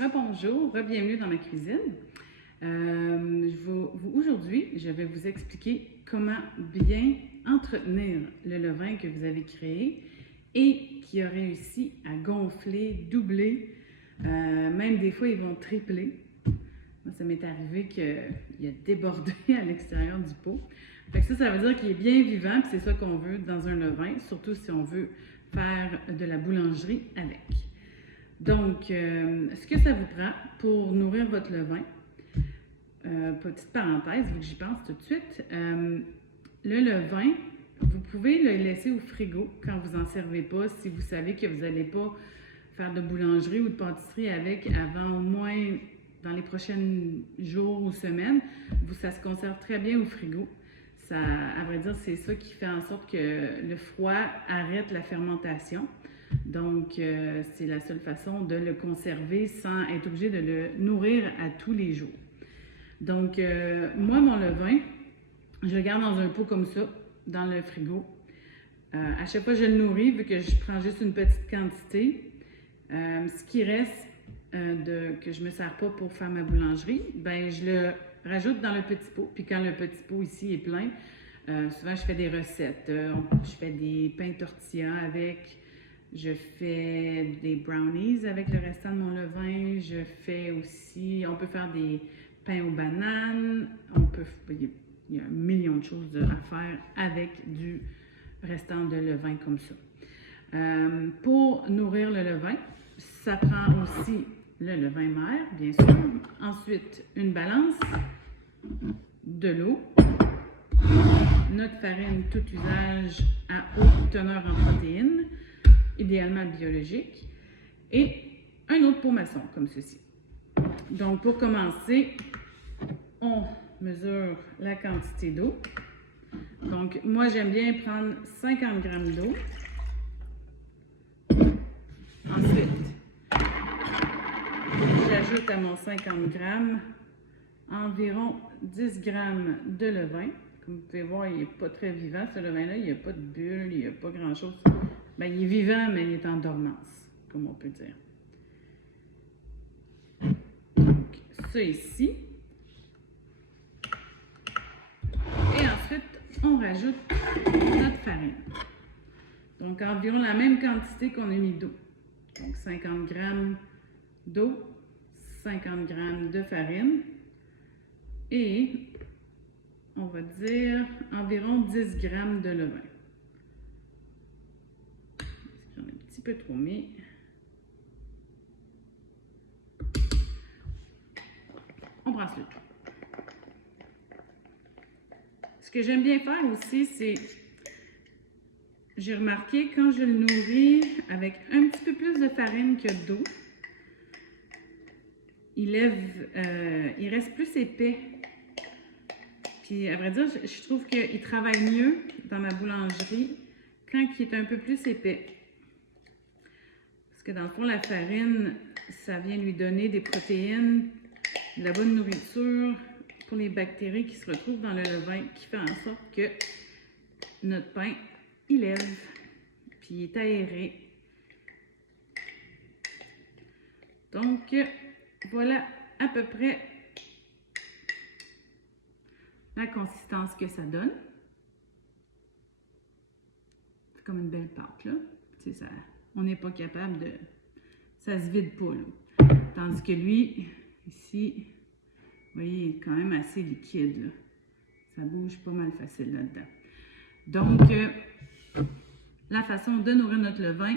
Rebonjour, bienvenue dans ma cuisine. Aujourd'hui, je vais vous expliquer comment bien entretenir le levain que vous avez créé et qui a réussi à gonfler, doubler, même des fois ils vont tripler. Moi, ça m'est arrivé qu'il a débordé à l'extérieur du pot. Fait que ça veut dire qu'il est bien vivant, puis c'est ça qu'on veut dans un levain, surtout si on veut faire de la boulangerie avec. Donc, ce que ça vous prend pour nourrir votre levain, petite parenthèse, vu que j'y pense tout de suite, le levain, vous pouvez le laisser au frigo quand vous n'en servez pas, si vous savez que vous n'allez pas faire de boulangerie ou de pâtisserie avec avant au moins dans les prochains jours ou semaines, ça se conserve très bien au frigo. Ça, à vrai dire, c'est ça qui fait en sorte que le froid arrête la fermentation. Donc, c'est la seule façon de le conserver sans être obligé de le nourrir à tous les jours. Donc, moi, mon levain, je le garde dans un pot comme ça, dans le frigo. À chaque fois que je le nourris, vu que je prends juste une petite quantité, ce qui reste que je ne me sers pas pour faire ma boulangerie, ben je le rajoute dans le petit pot. Puis quand le petit pot ici est plein, souvent je fais des recettes. Je fais des pains tortillas avec... Je fais des brownies avec le restant de mon levain. Je fais aussi, on peut faire des pains aux bananes. Il y a un million de choses à faire avec du restant de levain comme ça. Pour nourrir le levain, ça prend aussi le levain mère, bien sûr. Ensuite, une balance, de l'eau, notre farine tout usage à haute teneur en protéines, idéalement biologique, et un autre pot maçon, comme ceci. Donc, pour commencer, on mesure la quantité d'eau. Donc, moi, j'aime bien prendre 50 g d'eau. Ensuite, j'ajoute à mon 50 g environ 10 g de levain. Comme vous pouvez voir, il n'est pas très vivant, ce levain-là. Il n'y a pas de bulles, il n'y a pas grand-chose. Bien, il est vivant, mais il est en dormance, comme on peut dire. Donc, ça ici. Et ensuite, on rajoute notre farine. Donc, environ la même quantité qu'on a mis d'eau. Donc, 50 g d'eau, 50 g de farine et, on va dire, environ 10 g de levain. J'en ai un petit peu trop mis. On brasse le tout. Ce que j'aime bien faire aussi, c'est, j'ai remarqué quand je le nourris avec un petit peu plus de farine que d'eau, il reste plus épais. Puis, à vrai dire, je trouve qu'il travaille mieux dans ma boulangerie quand il est un peu plus épais. Parce que dans le fond, la farine, ça vient lui donner des protéines, de la bonne nourriture pour les bactéries qui se retrouvent dans le levain, qui fait en sorte que notre pain, il lève, puis il est aéré. Donc, voilà à peu près la consistance que ça donne. C'est comme une belle pâte, là. Tu sais, ça, on n'est pas capable de... Ça se vide pas, là. Tandis que lui, ici, vous voyez, il est quand même assez liquide, là. Ça bouge pas mal facile là-dedans. Donc, la façon de nourrir notre levain,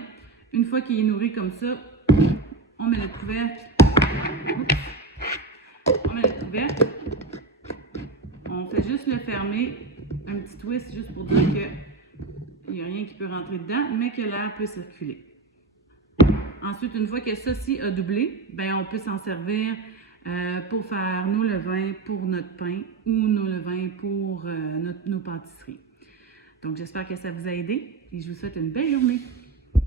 une fois qu'il est nourri comme ça, on met le couvercle. On met le couvercle. On fait juste le fermer, un petit twist juste pour dire qu'il n'y a rien qui peut rentrer dedans, mais que l'air peut circuler. Ensuite, une fois que ceci a doublé, ben on peut s'en servir pour faire nos levains pour notre pain ou nos levains pour nos pâtisseries. Donc, j'espère que ça vous a aidé et je vous souhaite une belle journée.